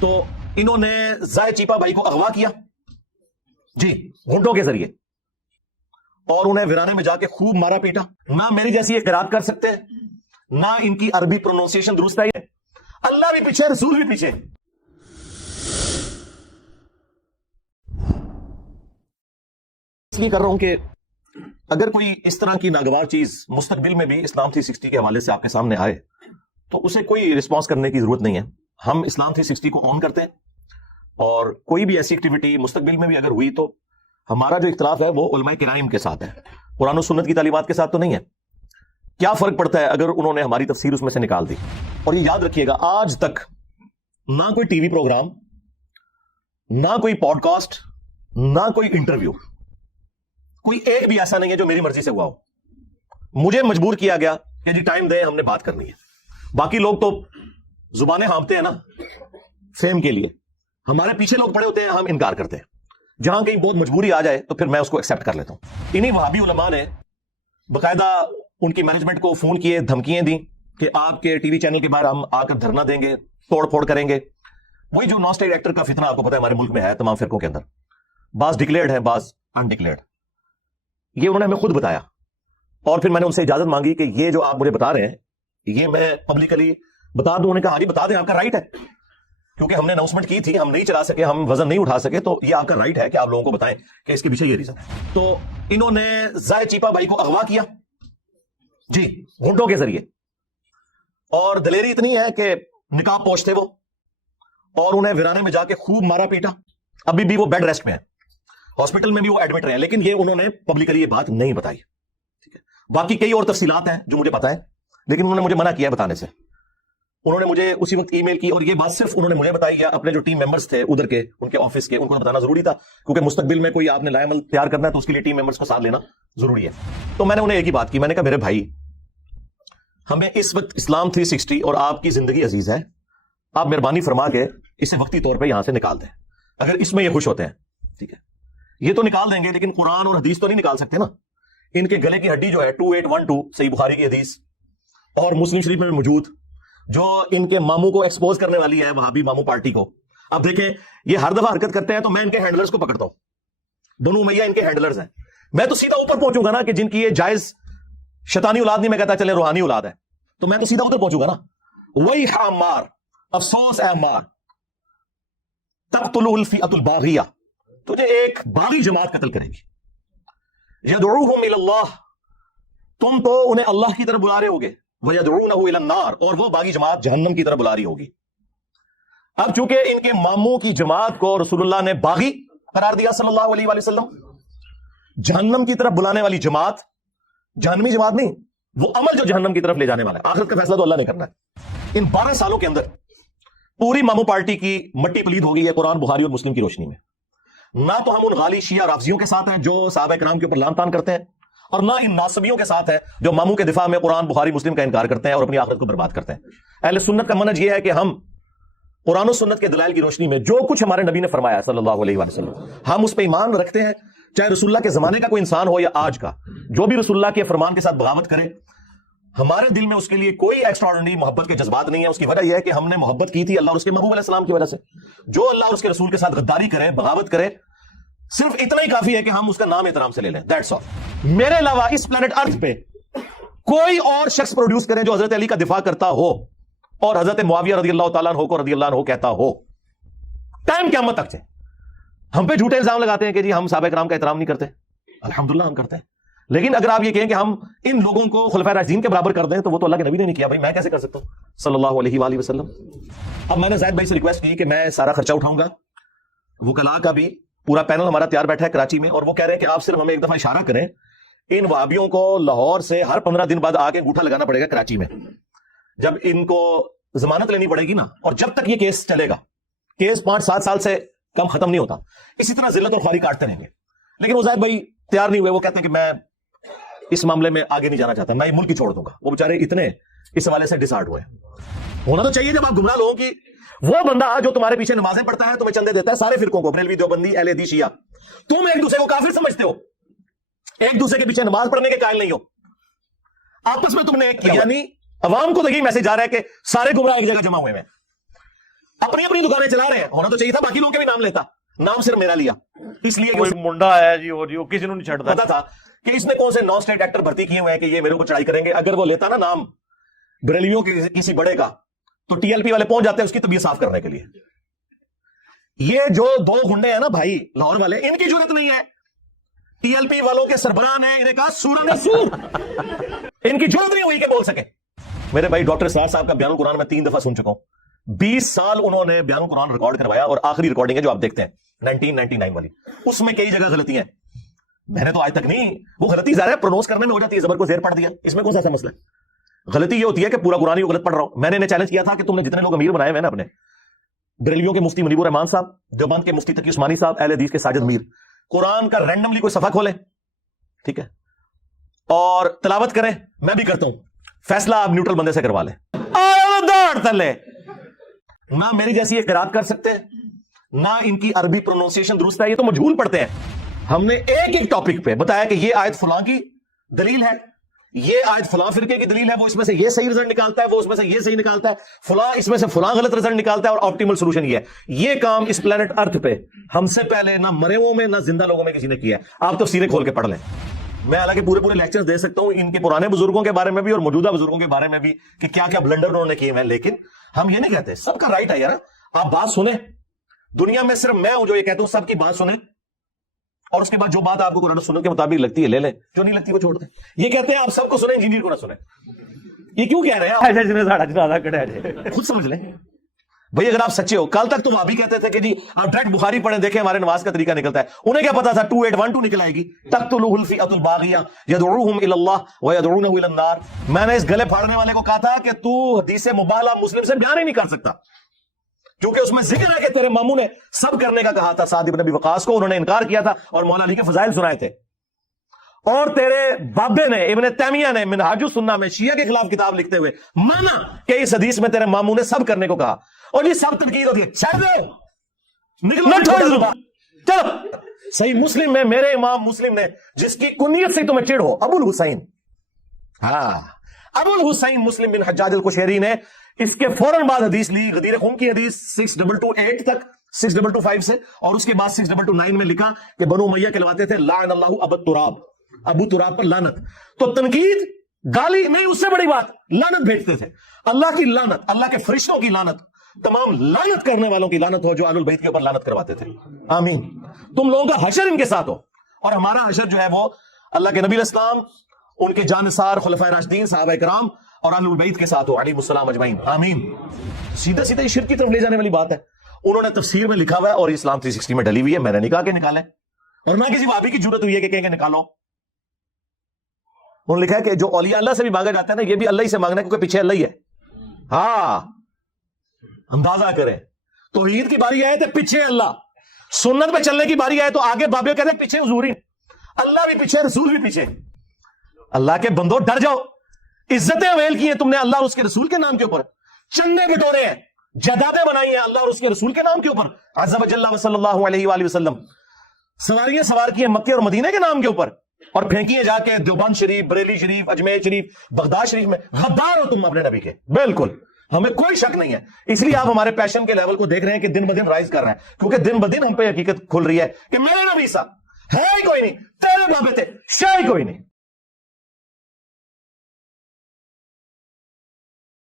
تو انہوں نے زائد چیپا بھائی کو اغوا کیا جی گھنٹوں کے ذریعے، اور انہیں ویرانے میں جا کے خوب مارا پیٹا. نہ میری جیسی یہ قرات کر سکتے نہ ان کی عربی پروننسیشن درست ہے. اللہ بھی پیچھے، رسول بھی پیچھے. اس لیے کر رہا ہوں کہ اگر کوئی اس طرح کی ناگوار چیز مستقبل میں بھی اسلام 360 کے حوالے سے آپ کے سامنے آئے تو اسے کوئی رسپانس کرنے کی ضرورت نہیں ہے. ہم اسلام 360 کو آن کرتے ہیں، اور کوئی بھی ایسی ایکٹیویٹی مستقبل میں بھی اگر ہوئی تو ہمارا جو اختلاف ہے وہ علماء کرام کے ساتھ ہے، قرآن و سنت کی تعلیمات کے ساتھ تو نہیں ہے. کیا فرق پڑتا ہے اگر انہوں نے ہماری تفسیر اس میں سے نکال دی؟ اور یہ یاد رکھیے گا، آج تک نہ کوئی ٹی وی پروگرام، نہ کوئی پوڈ کاسٹ، نہ کوئی انٹرویو، کوئی ایک بھی ایسا نہیں ہے جو میری مرضی سے ہوا ہو. مجھے مجبور کیا گیا کہ جی ٹائم دیں، ہم نے بات کرنی ہے. باقی لوگ تو زبانیں ہانپتے ہیں نا فیم کے لیے، ہمارے پیچھے لوگ پڑے ہوتے ہیں، ہم انکار کرتے ہیں. جہاں کہیں بہت مجبوری آ جائے تو پھر میں اس کو ایکسپٹ کر لیتا ہوں. انہی وہابی علماء نے باقاعدہ ان کی مینجمنٹ کو فون کیے، دھمکیاں دیں کہ آپ کے ٹی وی چینل کے باہر ہم آ کر دھرنا دیں گے، توڑ پھوڑ کریں گے. وہی جو نان اسٹیٹ ایکٹر کا فتنہ آپ کو پتا ہے ہمارے ملک میں ہے تمام فرقوں کے اندر، بعض ڈکلیئرڈ ہے، بعض انڈکلیئرڈ. یہ انہوں نے ہمیں خود بتایا، اور پھر میں نے ان سے اجازت مانگی کہ یہ جو آپ مجھے بتا رہے ہیں یہ میں پبلکلی بتا دوں. انہوں نے کہا ہاں جی بتا دیں، آپ کا رائٹ ہے، کیونکہ ہم نے اناؤنسمنٹ کی تھی، ہم نہیں چلا سکے، ہم وزن نہیں اٹھا سکے، تو یہ آپ کا رائٹ ہے کہ آپ لوگوں کو بتائیں کہ اس کے پیچھے یہ ریزن ہے. تو انہوں نے زائد چیپا بھائی کو اغوا کیا جی گھنٹوں کے ذریعے، اور دلیری اتنی ہے کہ نقاب پوش تھے وہ، اور انہیں ویرانے میں جا کے خوب مارا پیٹا. ابھی بھی وہ بیڈ ریسٹ میں ہے، ہاسپٹل میں بھی وہ ایڈمٹ رہے، لیکن یہ انہوں نے پبلکلی یہ بات نہیں بتائی. ٹھیک ہے، باقی کئی اور تفصیلات ہیں جو مجھے پتا ہے، لیکن انہوں نے مجھے منع کیا بتانے سے. انہوں نے مجھے اسی وقت ای میل کی، اور یہ بات صرف انہوں نے مجھے بتائی یا اپنے جو ٹیم ممبرز تھے ادھر کے، ان کے آفس کے، ان کو بتانا ضروری تھا، کیونکہ مستقبل میں کوئی آپ نے لائے عمل تیار کرنا ہے تو اس کے لیے ٹیم ممبرز کو ساتھ لینا ضروری ہے. تو میں نے انہیں ایک ہی بات کی، میں نے کہا میرے بھائی، ہمیں اس وقت اسلام 360 اور آپ کی زندگی عزیز ہے، آپ مہربانی فرما کے اسے وقتی طور پہ یہاں سے نکال دیں اگر اس میں یہ خوش ہوتے ہیں. ٹھیک ہے، یہ تو نکال دیں گے، لیکن قرآن اور حدیث تو نہیں نکال سکتے نا. ان کے گلے کی ہڈی جو ہے 2812 صحیح بخاری کی حدیث اور مسلم شریف میں موجود، جو ان کے ماموں کو ایکسپوز کرنے والی ہے، وہابی ماموں پارٹی کو. اب دیکھیں یہ ہر دفعہ حرکت کرتے ہیں تو میں ان کے ہینڈلرز کو پکڑتا ہوں، بنو امیہ ان کے ہینڈلرز ہیں. میں تو سیدھا اوپر پہنچوں گا نا کہ جن کی یہ جائز شیطانی اولاد نہیں، میں کہتا چلے روحانی اولاد ہے، تو میں تو سیدھا ادھر پہنچوں گا نا. وہی عمار، افسوس اے عمار، تقتل الفئۃ الباغیہ، تجھے ایک باغی جماعت قتل کرے گی. یدعوہم الی اللہ، تم تو انہیں اللہ کی طرف بلا رہے ہوگے، وَيَدْعُونَهُ إِلَى النَّارِ، اور وہ باغی جماعت جہنم کی طرف بلا رہی ہوگی. اب چونکہ ان کے ماموں کی جماعت کو رسول اللہ نے باغی قرار دیا صلی اللہ علیہ وآلہ وسلم، جہنم کی طرف بلانے والی جماعت، جہنمی جماعت نہیں، وہ عمل جو جہنم کی طرف لے جانے والا ہے، آخرت کا فیصلہ تو اللہ نے کرنا ہے. ان 12 سالوں کے اندر پوری ماموں پارٹی کی مٹی پلید ہو گئی ہے قرآن بخاری اور مسلم کی روشنی میں. نہ تو ہم ان غالی شیعہ رافضیوں کے ساتھ ہیں جو صحابہ کرام کے اوپر لعن طعن کرتے ہیں، اور نہ ان ناصبیوں کے ساتھ ہے جو ماموں کے دفاع میں قرآن بخاری مسلم کا انکار کرتے ہیں اور اپنی آخرت کو برباد کرتے ہیں. اہل سنت کا منہج یہ ہے کہ ہم قرآن و سنت کے دلائل کی روشنی میں جو کچھ ہمارے نبی نے فرمایا صلی اللہ علیہ وآلہ وسلم، ہم اس پہ ایمان رکھتے ہیں، چاہے رسول اللہ کے زمانے کا کوئی انسان ہو یا آج کا. جو بھی رسول اللہ کے فرمان کے ساتھ بغاوت کرے، ہمارے دل میں اس کے لیے کوئی ایکسٹراڈنری محبت کے جذبات نہیں ہے. اس کی وجہ یہ ہے کہ ہم نے محبت کی تھی اللہ اور اس کے محبوب علیہ السلام کی وجہ سے. جو اللہ اور اس کے رسول کے ساتھ غداری کرے، بغاوت کرے، صرف اتنا ہی کافی ہے کہ ہم اس کا نام احترام سے لے لیں. That's all. میرے علاوہ اس پلانٹ ارتھ پہ کوئی اور شخص پروڈیوس کریں جو حضرت علی کا دفاع کرتا ہو اور حضرت معاویہ رضی اللہ تعالیٰ عنہ کو رضی اللہ عنہ کہتا ہو، ٹائم قیامت تک سے. ہم پہ جھوٹے الزام لگاتے ہیں کہ جی ہم صحابہ کرام کا احترام نہیں کرتے، الحمدللہ ہم کرتے ہیں. لیکن اگر آپ یہ کہیں کہ ہم ان لوگوں کو خلفائے راشدین کے برابر کر دیں تو وہ تو اللہ کے نبی نے نہیں کیا، بھائی میں کیسے کر سکتا ہوں صلی اللہ علیہ وآلہ وسلم. اب میں نے زید بھائی سے ریکویسٹ کی کہ میں سارا خرچہ اٹھاؤں گا، وکلاء کا بھی پورا پینل ہمارا تیار بیٹھا ہے کراچی میں، اور وہ کہہ رہے ہیں کہ آپ صرف ہمیں ایک دفعہ اشارہ کریں، ان وہابیوں کو لاہور سے ہر 15 دن بعد آ کے انگوٹھا لگانا پڑے گا کراچی میں. جب ان کو ضمانت لینی پڑے گی نا، اور جب تک یہ کیس چلے گا، کیس 5-7 سال سے کم ختم نہیں ہوتا، اسی طرح ذلت اور خواری کاٹتے رہیں گے. لیکن وہ زید بھائی تیار نہیں ہوئے، وہ کہتے ہیں کہ میں اس معاملے میں آگے نہیں جانا چاہتا، میں یہ ملک ہی چھوڑ دوں گا. وہ بیچارے اتنے اس حوالے سے ڈسارڈ ہوئے. ہونا تو چاہیے جب آپ گمراہ لوگوں کی، وہ بندہ جو تمہارے پیچھے نمازیں پڑھتا ہے، تمہیں چندے دیتا ہے، سارے فرقوں کو، بریلوی، دیوبندی، اہل حدیث، شیعہ، تم ایک دوسرے کو کافر سمجھتے ہو، ایک دوسرے کے پیچھے نماز پڑھنے کے قائل نہیں ہو، آپس میں تم نے ایک کیا. یعنی عوام کو دیکھیں میسج آ رہا ہے کہ سارے گمراہ ایک جگہ جمع ہوئے ہیں. اپنی اپنی دکانیں چلا رہے ہیں. ہونا تو چاہیے تھا باقی لوگوں کے بھی نام لیتا, نام صرف میرا لیا اس لیے کوئی منڈا ہے جی اور کسی نے نہیں چھڑتا. پتا تھا کہ اس نے کون سے نان اسٹیٹ ایکٹر بھرتی کیے ہوئے ہیں کہ یہ میرے کو چڑھائی کریں گے. اگر وہ لیتا نا نام بریلویوں کے کسی بڑے کا تو ٹی ایل پی والے پہنچ جاتے ہیں اس کی طبیعت صاف کرنے کے لیے. یہ جو دو گنڈے ہیں نا بھائی لاہور والے, ان کی ضرورت نہیں ہے. ٹی ایل پی والوں کے سربراہ نے انہیں کہا سورہ سور, ان کی ضرورت نہیں ہوئی کہ بول سکے. میرے بھائی ڈاکٹر سرار صاحب کا بیان القرآن میں 3 دفعہ سن چکا ہوں. 20 سال انہوں نے بیان القرآن ریکارڈ کروایا, اور آخری ریکارڈنگ ہے جو آپ دیکھتے ہیں 1999 والی, اس میں کئی جگہ غلطی ہیں. میں نے تو آج تک نہیں, وہ غلطی ظاہر ہے پرونونس کرنے میں ہو جاتی ہے, زبر کو زیر پڑھ دیا, اس میں کون سا ایسا مسئلہ ہے. غلطی یہ ہوتی ہے کہ پورا قرآن ہی غلط پڑھ رہا ہوں. میں نے انہیں چیلنج کیا تھا کہ تم نے جتنے لوگ امیر بنائے ہوئے نا اپنے, بریلویوں کے مفتی منیب الرحمان صاحب, دیوبند کے مفتی تقی عثمانی صاحب, اہل حدیث کے ساجد میر, قرآن کا رینڈملی کوئی صفحہ کھولیں, ٹھیک ہے, اور تلاوت کریں. میں بھی کرتا ہوں, فیصلہ آپ نیوٹرل بندے سے کروا لیں. نہ میری جیسی ایک قرات کر سکتے ہیں, نہ ان کی عربی پروننسیشن درست ہے, یہ تو مجہول پڑھتے ہیں. ہم نے ایک ٹاپک پہ بتایا کہ یہ آیت فلاں کی دلیل ہے, یہ آیت فلاں فرقے کی دلیل ہے, وہ اس میں سے یہ صحیح رزلٹ نکالتا ہے, وہ اس میں سے یہ صحیح نکالتا ہے, فلاں اس میں سے فلاں غلط رزلٹ نکالتا ہے, اور آپٹیمل سولوشن یہ ہے. یہ کام اس پلانٹ ارتھ پہ ہم سے پہلے نہ مرے ہوئے میں نہ زندہ لوگوں میں کسی نے کیا ہے. آپ تفسیریں کھول کے پڑھ لیں. میں حالانکہ پورے لیکچر دے سکتا ہوں ان کے پرانے بزرگوں کے بارے میں بھی اور موجودہ بزرگوں کے بارے میں بھی کہ کیا کیا بلنڈر انہوں نے کیے ہیں, لیکن ہم یہ نہیں کہتے. سب کا رائٹ ہے یار, آپ بات سنیں. دنیا میں صرف میں ہوں جو یہ کہتا ہوں سب کی بات سنیں, اور اس کے بعد جو بات آپ کو قرآن و سنت کے مطابق لگتی ہے لے لیں, جو نہیں لگتی وہ چھوڑ دیں. یہ کہتے ہیں آپ سب کو سنیں, انجینئر کو نہ سنیں. یہ کیوں کہہ رہے ہیں, خود سمجھ لیں بھائی. اگر آپ سچے ہو, کل تک تو آپ بھی کہتے تھے کہ جی آپ ڈائریکٹ بخاری پڑھیں دیکھیں ہمارے نماز کا طریقہ نکلتا ہے. انہیں کیا پتا تھا 2812 نکل آئے گی, تقتلوہ الفئۃ الباغیہ یدعوہم الی اللہ ویدعونہ الی النار. میں نے اس گلے پھاڑنے والے کو کہا تھا کہ تو حدیث مبالہ مسلم سے بیان ہی نہیں کر سکتا, کیونکہ اس میں ذکر ہے کہ تیرے ماموں نے سب کرنے کا کہا تھا. سعد بن ابی وقاص کو انہوں نے انکار کیا تھا اور مولا علی کے فضائل سنائے تھے. اور تیرے بابے نے ابن تیمیہ نے منہاج السنہ میں شیعہ کے خلاف کتاب لکھتے ہوئے مانا کہ اس حدیث میں تیرے ماموں نے سب کرنے کو کہا, اور یہ سب تنقید ہوتی ہے. چھوڑ دو, نکلو. چلو صحیح مسلم میں میرے امام مسلم نے, جس کی کنیت سے تمہیں چڑ ہو, ابو الحسین, ہاں ابو الحسین مسلم بن حجاج القشیری نے اس کے فوراً بعد حدیث لی, غدیر خون کی حدیث 6228 تک 6225 سے, اور اس کے بعد 6229 میں لکھا کہ بنو امیہ کہلواتے تھے لعن اللہ ابو تراب, ابو تراب پر لعنت. تو تنقید گالی نہیں, اس سے بڑی بات لعنت بھیجتے تھے. اللہ کی لعنت, اللہ کے فرشتوں کی لعنت, تمام لعنت کرنے والوں کی لعنت ہو جو آل البیت کے اوپر لعنت کرواتے تھے. آمین. تم لوگوں کا حشر ان کے ساتھ ہو, اور ہمارا حشر جو ہے وہ اللہ کے نبی الاسلام, ان کے جانثار خلفائے راشدین صحابہ کرام اور آل البیت کے ساتھ ہو علیہ السلام اجمعین. آمین. سیدھا سیدھا یہ شرک کی طرف لے جانے والی بات ہے. انہوں نے تفسیر میں لکھا ہوا ہے اور اسلام 360 میں ڈلی ہوئی ہے. میں نے نہیں کہا کہ نکالیں, اور نہ کسی وہابی کی ضرورت ہوئی ہے کہ کہیں کہ نکالو. انہوں نے لکھا ہے کہ جو اولیاء اللہ سے بھی مانگا جاتا ہے نا, یہ بھی اللہ ہی سے مانگنا ہے, کیونکہ پیچھے اللہ ہی ہے. ہاں اندازہ کریں, توحید کی باری آئے تو پیچھے اللہ, سنت پہ چلنے کی باری آئے تو آگے بابے کہتے ہیں پیچھے حضور ہی, اللہ بھی پیچھے, رسول بھی پیچھے. اللہ کے بندوں ڈر جاؤ, عزتیں اویل کی ہیں تم نے اللہ اور اس کے رسول کے نام کے اوپر, چندے بٹورے ہیں, جائیدادیں بنائی ہیں اللہ اور اس کے رسول کے نام کے اوپر, عز وجل صلی اللہ علیہ وآلہ وسلم. سواریاں سوار کی ہیں مکے اور مدینے کے نام کے اوپر, اور پھینکی ہیں جا کے دیوبند شریف, بریلی شریف, اجمیر شریف, بغداد شریف میں. غدار ہو تم اپنے نبی کے, بالکل, ہمیں کوئی شک نہیں ہے. اس لیے آپ ہمارے پیشن کے لیول کو دیکھ رہے ہیں کہ دن بدن رائز کر رہے ہیں, کیونکہ دن بدن ہم پہ حقیقت کھل رہی ہے کہ میرے نبی صاحب ہے ہی کوئی نہیں, تیرے بابے تھے شاہ ہی کوئی نہیں.